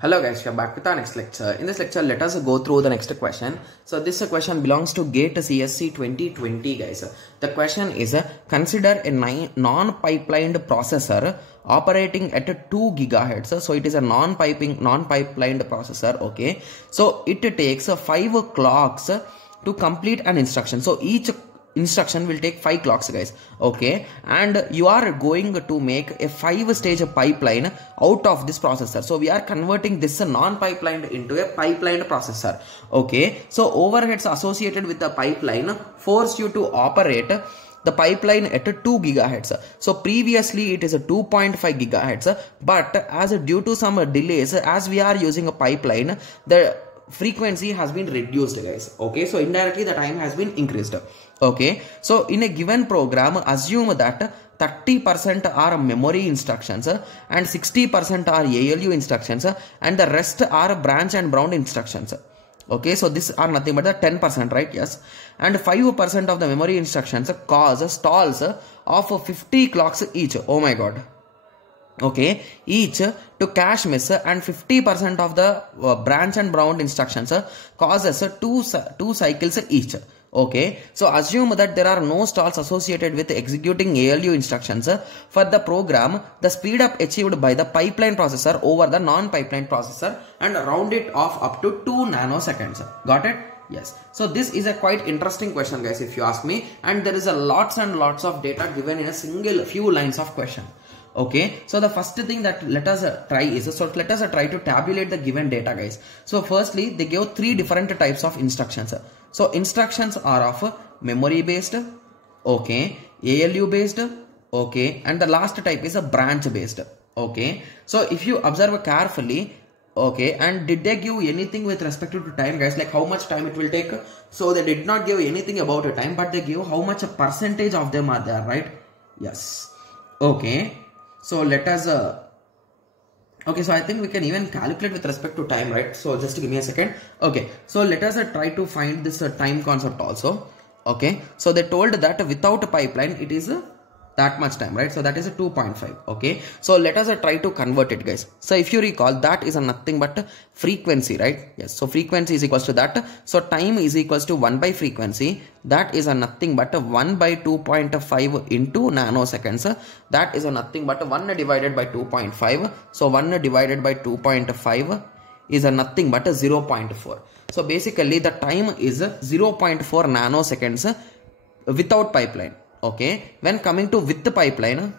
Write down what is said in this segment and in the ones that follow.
Hello guys, we are back with our next lecture. In this lecture, let us go through the next question. So this question belongs to GATE CSE 2020 guys. The question is, consider a non-pipelined processor operating at 2 GHz. So it is a non-pipelined processor. Okay. So it takes 5 clocks to complete an instruction. So each instruction will take 5 clocks guys. Okay, and you are going to make a 5-stage pipeline out of this processor. So we are converting this non-pipelined into a pipelined processor. Okay, so overheads associated with the pipeline force you to operate the pipeline at 2 GHz. So previously it is a 2.5 GHz, but as due to some delays, as we are using a pipeline, the frequency has been reduced guys. Okay, so indirectly the time has been increased. Okay, so in a given program, assume that 30% are memory instructions and 60% are ALU instructions and the rest are branch and bound instructions. Okay, so these are nothing but the 10%, right? Yes, and 5% of the memory instructions cause stalls of 50 clocks each. Oh my god. Okay, each to cache miss, and 50% of the branch and bound instructions causes two cycles each. Okay, so assume that there are no stalls associated with executing ALU instructions for the program. The speed up achieved by the pipeline processor over the non-pipeline processor, and round it off up to 2 nanoseconds. Got it? Yes. So this is a quite interesting question guys, if you ask me, and there is a lots and lots of data given in a single few lines of question. Okay, so the first thing that let us try is, so let us try to tabulate the given data guys. So firstly, they give 3 different types of instructions. So instructions are of memory based, okay, ALU based, okay, and the last type is a branch based. Okay, so if you observe carefully, okay, and did they give anything with respect to time guys, like how much time it will take? So they did not give anything about a time, but they give how much a percentage of them are there, right? Yes. Okay, so let us okay, so I think we can even calculate with respect to time, right? So just give me a second. Okay, so let us try to find this time concept also. Okay, so they told that without a pipeline it is that much time, right? So that is a 2.5. Okay, so let us try to convert it guys. So if you recall, that is a nothing but frequency, right? Yes, so frequency is equals to that. So time is equals to 1 by frequency. That is a nothing but 1 by 2.5 into nanoseconds. That is a nothing but 1 divided by 2.5. So 1 divided by 2.5 is a nothing but 0.4. So basically the time is 0.4 nanoseconds without pipeline. Okay, when coming to with the pipeline,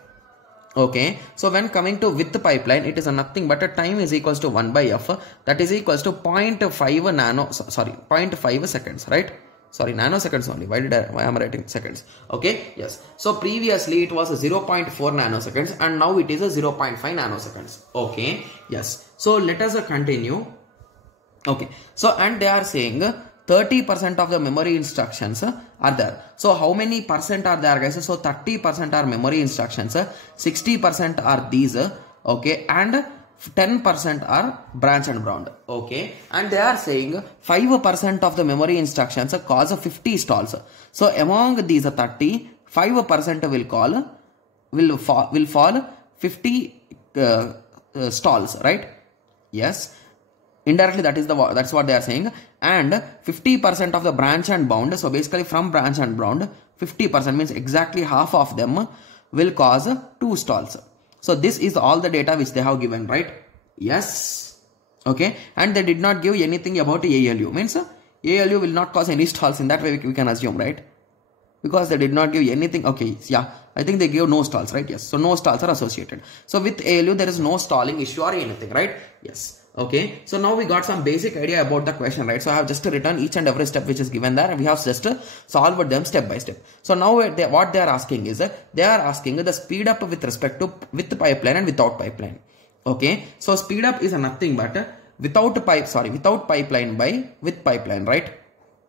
okay, so when coming to with the pipeline, it is a nothing but a time is equals to 1 by f, that is equals to 0.5 seconds, right? Sorry, nanoseconds only. Why am I writing seconds? Okay, yes. So previously it was a 0.4 nanoseconds and now it is a 0.5 nanoseconds. Okay, yes. So let us continue. Okay, so and they are saying 30% of the memory instructions are there. So how many percent are there guys? So 30% are memory instructions, 60% are these, okay, and 10% are branch and bound. Okay, and they are saying 5% of the memory instructions cause 50 stalls. So among these 30, 5% will fall 50 stalls, right? Yes, indirectly that's what they are saying. And 50% of the branch and bound, so basically from branch and bound 50% means exactly half of them will cause 2 stalls. So this is all the data which they have given, right? Yes. Okay, and they did not give anything about ALU, means ALU will not cause any stalls. In that way we can assume, right? Because they did not give anything. Okay, yeah, I think they gave no stalls, right? Yes, so no stalls are associated. So with ALU there is no stalling issue or anything, right? Yes. Okay, so now we got some basic idea about the question, right? So I have just written each and every step which is given there, and we have just solved them step by step. So now what they are asking is, they are asking the speed up with respect to with pipeline and without pipeline. Okay, so speed up is nothing but without pipeline by with pipeline, right?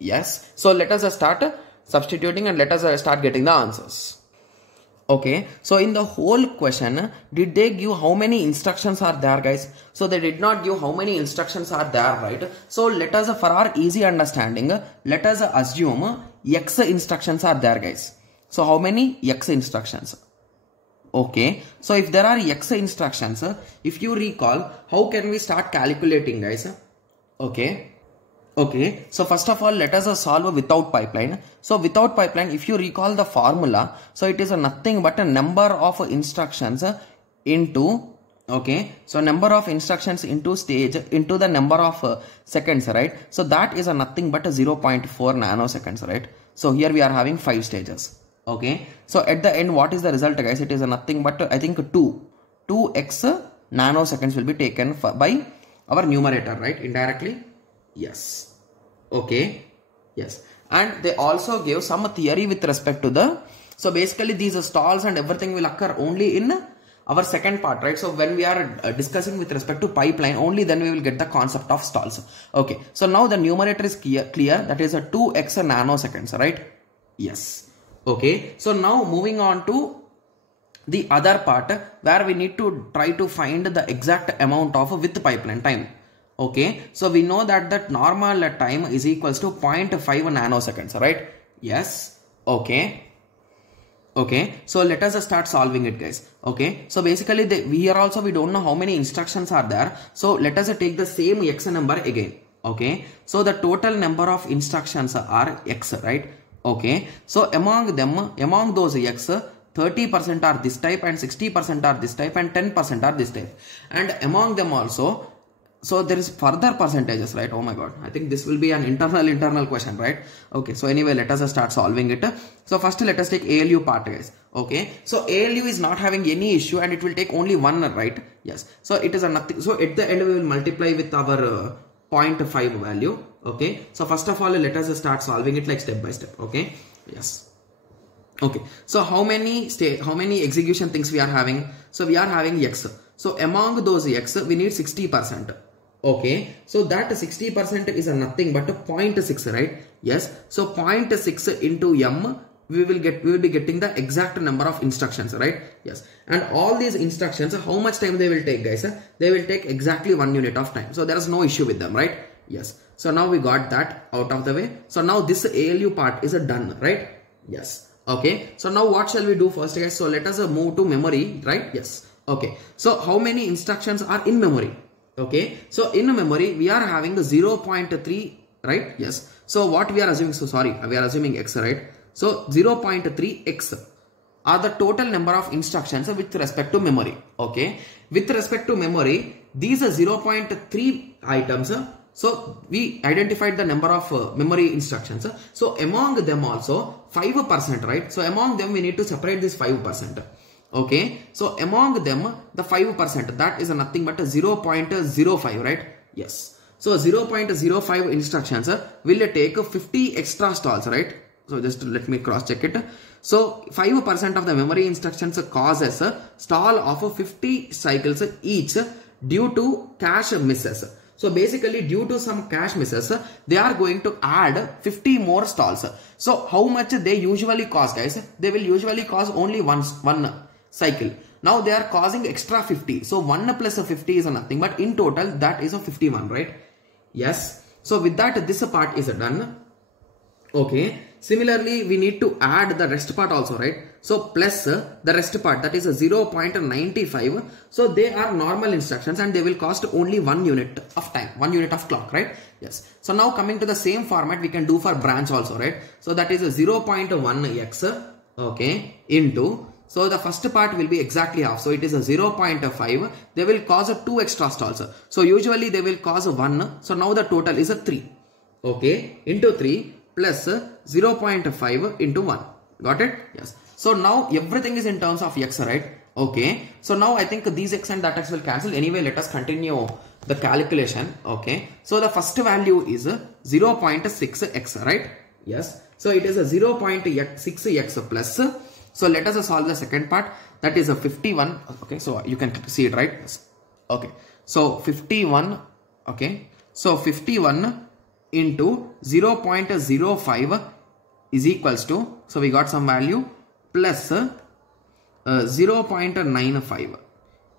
Yes. So let us start substituting and let us start getting the answers. Okay, so in the whole question, did they give how many instructions are there guys? So they did not give how many instructions are there, right? So let us, for our easy understanding, let us assume x instructions are there guys. So how many x instructions? Okay, so if there are x instructions, if you recall, how can we start calculating, guys? Okay, so first of all, let us solve without pipeline. So without pipeline, if you recall the formula, so it is nothing but a number of instructions into, okay, so number of instructions into stage into the number of seconds, right? So that is nothing but 0.4 nanoseconds, right? So here we are having 5 stages. Okay, so at the end, what is the result, guys? It is nothing but I think 2x nanoseconds will be taken by our numerator, right? Indirectly. Yes. Okay. Yes. And they also gave some theory with respect to the, so basically these stalls and everything will occur only in our second part, right? So when we are discussing with respect to pipeline, only then we will get the concept of stalls. Okay. So now the numerator is clear, that is a 2x nanoseconds, right? Yes. Okay. So now moving on to the other part where we need to try to find the exact amount of with pipeline time. Okay, so we know that normal time is equals to 0.5 nanoseconds, right? Yes. Okay. Okay, so let us start solving it, guys. Okay, so basically here also we don't know how many instructions are there. So let us take the same x number again. Okay, so the total number of instructions are x, right? Okay, so among those x, 30% are this type and 60% are this type and 10% are this type. And among them also, so there is further percentages, right? Oh my god, I think this will be an internal question, right? Okay, so anyway, let us start solving it. So first let us take ALU part, guys. Okay, so ALU is not having any issue and it will take only one, right? Yes, so it is a nothing. So at the end we will multiply with our 0.5 value. Okay, so first of all, let us start solving it like step by step. Okay, yes. Okay, so how many execution things we are having? So we are having x. So among those x, we need 60%. Okay, so that 60% is a nothing but a 0.6, right? Yes, so 0.6 into m, we will be getting the exact number of instructions, right? Yes, and all these instructions, how much time they will take, guys? They will take exactly 1 unit of time. So there is no issue with them, right? Yes, so now we got that out of the way. So now this ALU part is done, right? Yes. Okay, so now what shall we do first, guys? So let us move to memory, right? Yes. Okay, so how many instructions are in memory? Okay, so in memory we are having 0.3, right? Yes, so what we are assuming, so sorry, we are assuming x, right? So 0.3x are the total number of instructions with respect to memory. Okay, with respect to memory, these are 0.3 items. So we identified the number of memory instructions. So among them also 5%, right? So among them we need to separate this 5%. Okay, so among them the 5%, that is nothing but 0.05, right? Yes, so 0.05 instructions will take 50 extra stalls, right? So just let me cross check it. So 5% of the memory instructions causes a stall of 50 cycles each due to cache misses. So basically due to some cache misses, they are going to add 50 more stalls. So how much they usually cause, guys? They will usually cause only one cycle. Now they are causing extra 50. So 1 plus 50 is nothing, but in total that is a 51, right? Yes. So with that, this part is done. Okay. Similarly, we need to add the rest part also, right? So plus the rest part, that is a 0.95. So they are normal instructions and they will cost only 1 unit of time, 1 unit of clock, right? Yes. So now coming to the same format, we can do for branch also, right? So that is a 0.1x, okay, into, so the first part will be exactly half. So it is a 0.5. They will cause 2 extra stalls. So usually they will cause 1. So now the total is a 3. Okay, into 3 plus 0.5 into 1. Got it? Yes. So now everything is in terms of x, right? Okay. So now I think these x and that x will cancel. Anyway, let us continue the calculation. Okay. So the first value is 0.6x, right? Yes. So it is a 0.6x plus. So let us solve the second part. That is a 51. Okay. So you can see it, right? Yes. Okay. So 51. Okay. So 51 into 0.05 is equals to, so we got some value, plus 0.95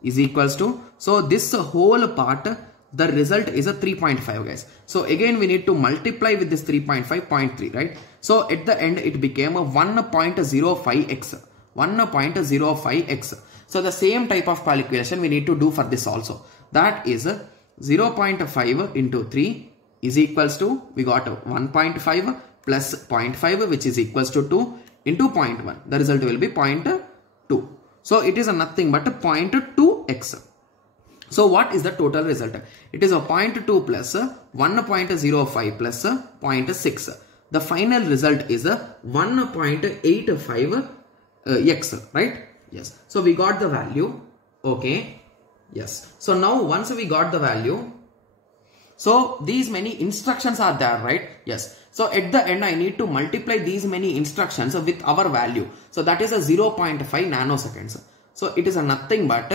is equals to, so this whole part, the result is a 3.5, guys. So again we need to multiply with this 3.5, 0.3, right? So at the end it became a 1.05x. 1.05x. So the same type of calculation we need to do for this also. That is 0.5 into 3 is equals to, we got 1.5 plus 0.5 which is equals to 2 into 0.1. The result will be 0.2. So it is nothing but 0.2x. So what is the total result? It is a 0.2 plus 1.05 plus 0.6. The final result is a 1.85 x, right? Yes. So we got the value. Okay. Yes. So now once we got the value, so these many instructions are there, right? Yes. So at the end I need to multiply these many instructions with our value. So that is a 0.5 nanoseconds. So it is a nothing but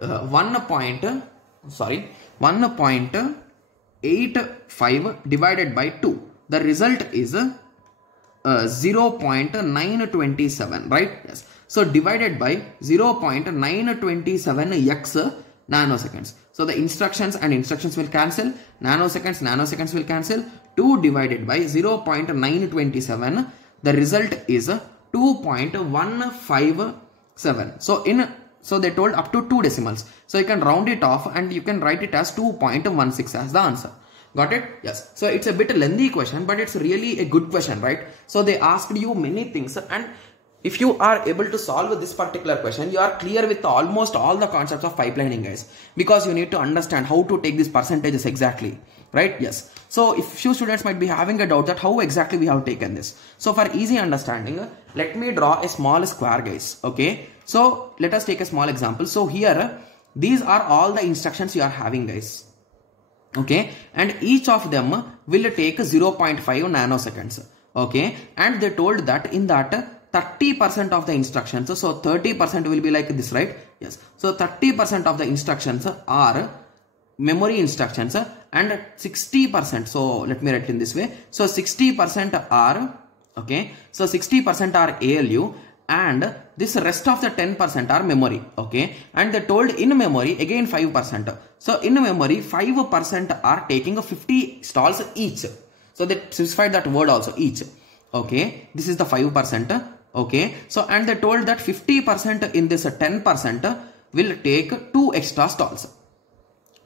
1.85 divided by 2. The result is 0.927, right? Yes. So divided by 0.927 x nanoseconds. So the instructions and instructions will cancel. Nanoseconds will cancel. 2 divided by 0.927. The result is 2.157. So they told up to 2 decimals. So you can round it off and you can write it as 2.16 as the answer. Got it? Yes. So it's a bit lengthy question, but it's really a good question, right? So they asked you many things, and if you are able to solve this particular question, you are clear with almost all the concepts of pipelining, guys, because you need to understand how to take these percentages exactly, right? Yes. So if few students might be having a doubt that how exactly we have taken this. So for easy understanding, let me draw a small square, guys. Okay. So let us take a small example. So here, these are all the instructions you are having, guys. Okay. And each of them will take 0.5 nanoseconds. Okay. And they told that in that 30% of the instructions, so 30% will be like this, right? Yes. So 30% of the instructions are memory instructions and 60%. So let me write in this way. So 60% are, okay. So 60% are ALU and this rest of the 10% are memory. Okay. And they told in memory again 5%. So in memory 5% are taking 50 stalls each. So they specified that word also, each. Okay. This is the 5%. Okay. So and they told that 50% in this 10% will take 2 extra stalls.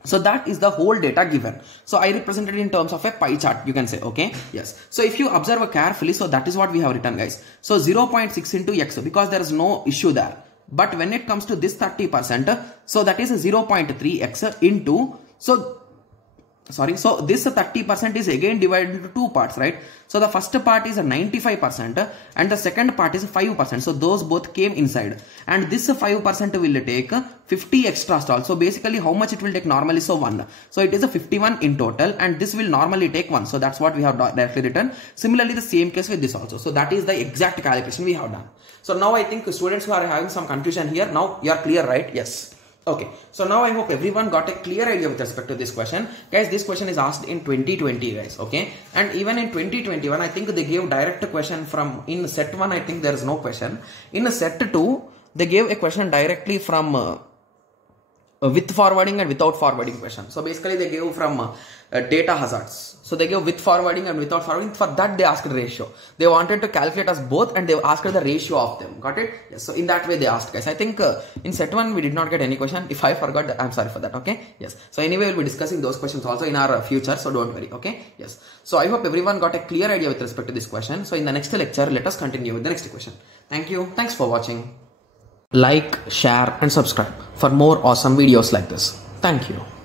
So that is the whole data given. So I represented in terms of a pie chart, you can say. Okay. Yes. So if you observe carefully, so that is what we have written, guys. So 0.6 into x, because there is no issue there. But when it comes to this 30%, so that is 0.3x into, so this 30% is again divided into 2 parts, right? So the first part is 95% and the second part is 5%. So those both came inside, and this 5% will take 50 extra stalls. So basically how much it will take normally? So 1. So it is a 51 in total, and this will normally take 1. So that's what we have directly written. Similarly, the same case with this also. So that is the exact calculation we have done. So now I think students who are having some confusion here, now you are clear, right? Yes. Okay, so now I hope everyone got a clear idea with respect to this question. Guys, this question is asked in 2020, guys, okay? And even in 2021, I think they gave direct question from, in set 1, I think there is no question. In set 2, they gave a question directly from with forwarding and without forwarding question. So basically they gave from data hazards. So they gave with forwarding and without forwarding. For that they asked ratio. They wanted to calculate us both and they asked the ratio of them. Got it? Yes. So in that way they asked, guys. I think in set 1 we did not get any question. If I forgot, I'm sorry for that. Okay. Yes. So anyway, we'll be discussing those questions also in our future. So don't worry. Okay. Yes. So I hope everyone got a clear idea with respect to this question. So in the next lecture, let us continue with the next question. Thank you. Thanks for watching. Like, share and subscribe for more awesome videos like this. Thank you.